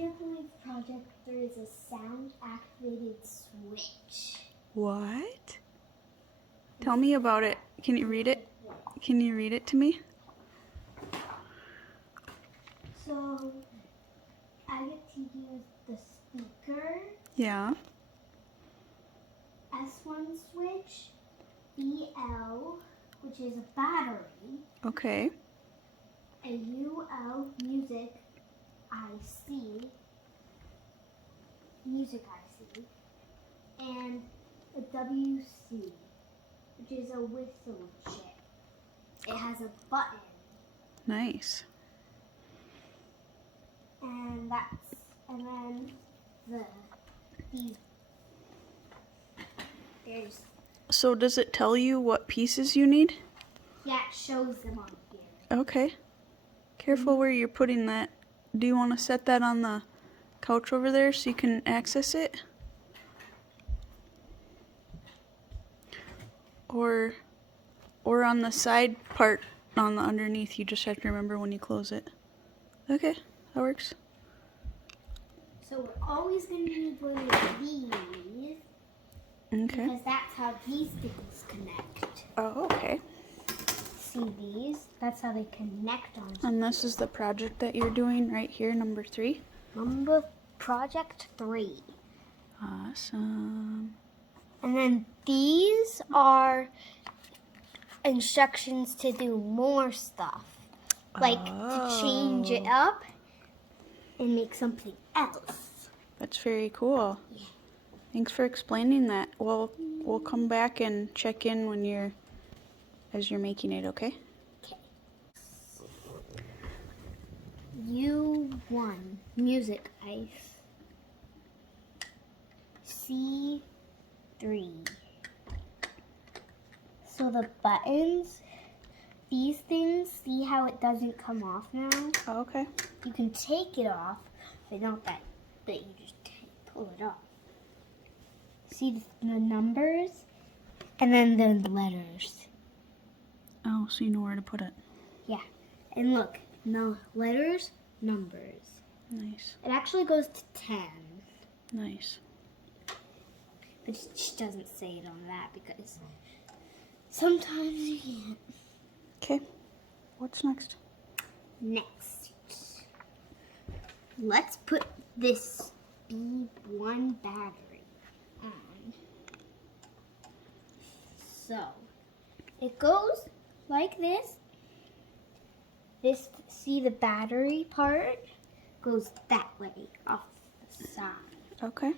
can't believe Project 3 is a sound-activated switch. What? Tell me about it. Can you read it? Can you read it to me? So, I get to use the speaker, Yeah. S1 switch, BL, which is a battery, Okay. a UL, music IC, and a WC, which is a whistle chip. It has a button, Nice. and then there's, So does it tell you what pieces you need? yeah, it shows them on here. Okay. Careful where you're putting that. Do you want to set that on the couch over there so you can access it? Or on the side part on the underneath, you just have to remember when you close it. Okay, that works. So we're always going to need one of these, Okay. because that's how these things connect. Oh, okay. See these? That's how they connect on. And this is the project that you're doing right here, number 3? Project 3. Awesome. And then these are instructions to do more stuff. Like to change it up and make something else. That's very cool. Yeah. Thanks for explaining that. We'll come back and check in as you're making it, okay? Okay. U1, music ice. C3. So the buttons, these things, see how it doesn't come off now? Oh, okay. You can take it off, but not that, but you just pull it off. See the numbers? And then the letters. Oh, so you know where to put it. Yeah. And look, no letters, numbers. Nice. It actually goes to 10. Nice. But it just doesn't say it on that because sometimes you can't. Okay. What's next? Next, let's put this B1 battery on. So, it goes like this. See the battery part goes that way off the side. Okay.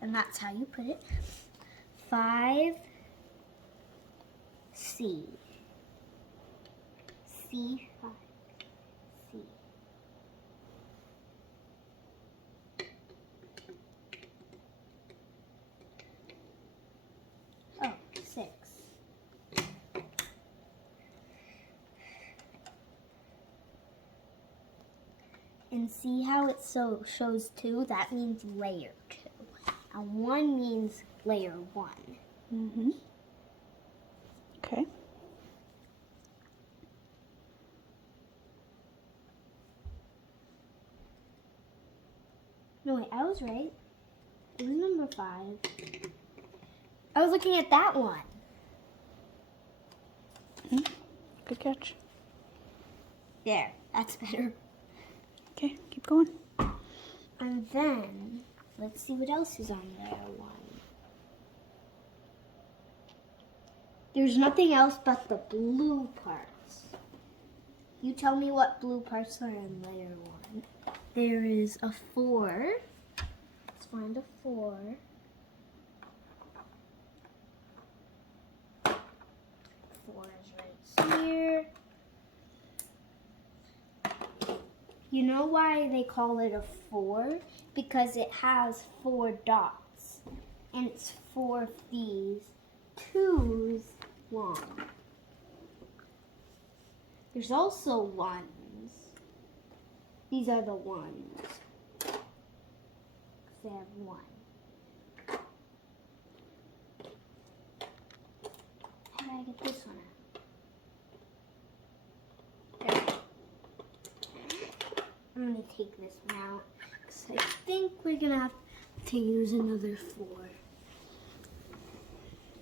And that's how you put it. 5C. C5. C. Oh, 6. And see how it shows 2? That means layer 2. And 1 means layer 1. Mm-hmm. Okay. No, wait, I was right. It was number 5. I was looking at that one. Good catch. There, that's better. Okay, keep going. And then, let's see what else is on layer 1. There's nothing else but the blue parts. You tell me what blue parts are in layer 1. There is a 4. Let's find a 4. 4 is right here. You know why they call it a 4? Because it has 4 dots. And it's 4 of these 2's long. There's also 1s. These are the 1s. They have 1. How do I get this one out? There. I'm going to take this one out 6. I think we're gonna have to use another 4.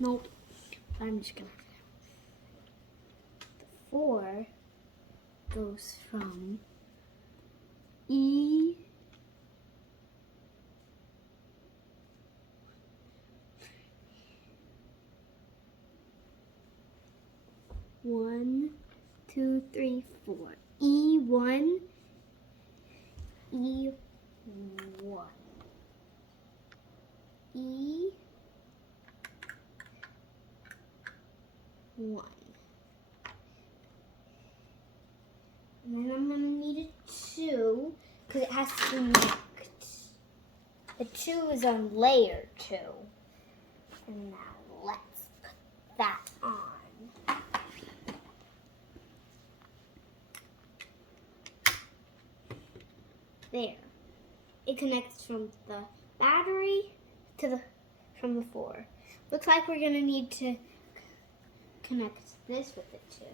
Nope. I'm just gonna. The 4 goes from E. One, two, three, 4. E1, E1, E1. And then I'm gonna need a 2 because it has to connect. The 2 is on layer 2. And now let's put that on. There. It connects from the battery to from the 4. Looks like we're gonna need to connect this with it too.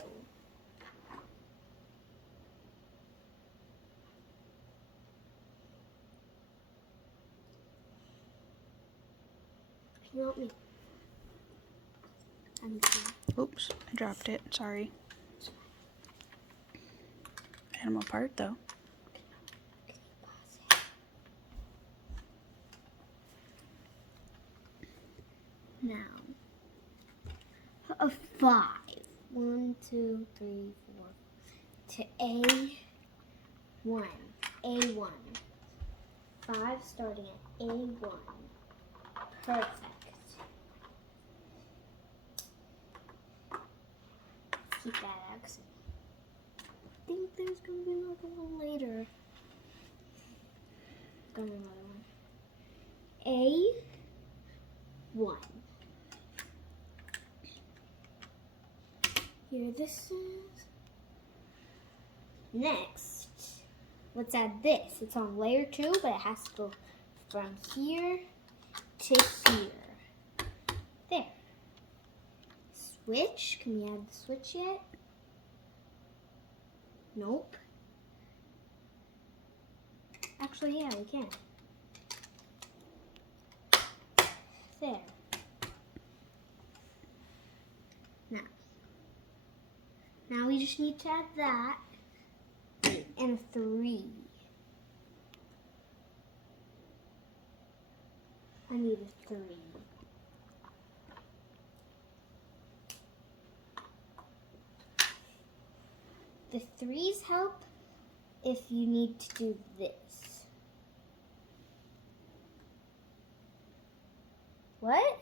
Can you help me? Oops, I dropped it. Sorry. Had them apart though. Now, a 5. 1, 2, 3, 4. To A1. A1. 5 starting at A1. Perfect. Keep that accent. I think there's gonna be another one later. Gonna be another one. A1. Here this is. Next, let's add this. It's on layer 2, but it has to go from here to here. There. Switch. Can we add the switch yet? Nope. Actually, yeah, we can. There. Now we just need to add that and a 3. I need a 3. The 3s help if you need to do this. What?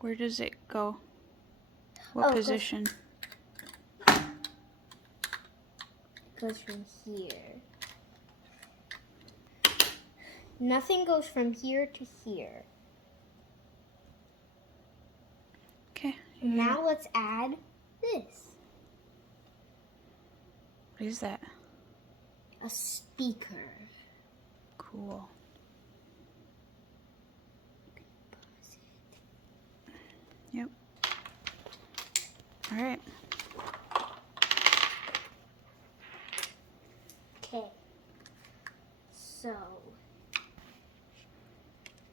Where does it go? What position? It goes from here. Nothing goes from here to here. Okay. Now let's add this. What is that? A speaker. Cool. Yep. All right. Okay. So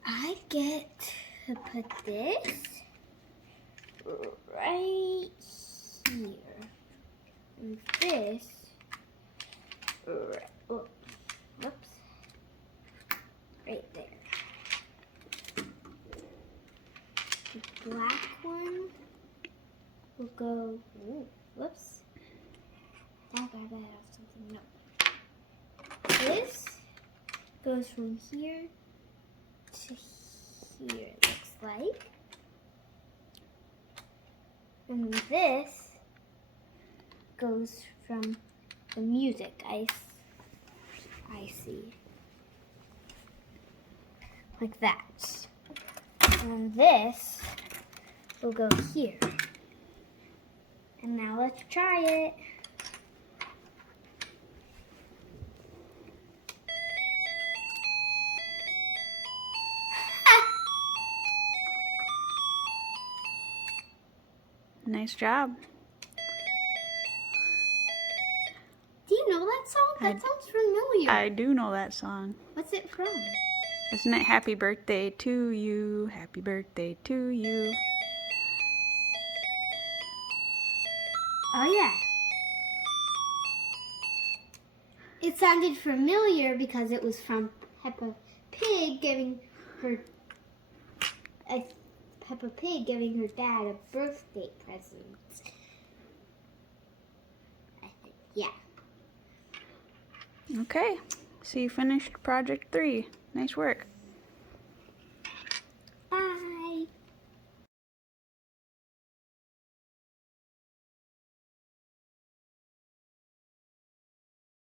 I get to put this right here. And this whoops. Right there. The black one will go, whoops. I'll grab that off something. No. This goes from here to here, it looks like. And this goes from the music I see. Like that. And this will go here. And now let's try it. Nice job. Do you know that song? that sounds familiar. I do know that song. What's it from? Isn't it Happy Birthday to You? Happy birthday to you. Oh yeah. It sounded familiar because it was from Peppa Pig giving her dad a birthday present. I think, yeah. Okay, so you finished project 3. Nice work.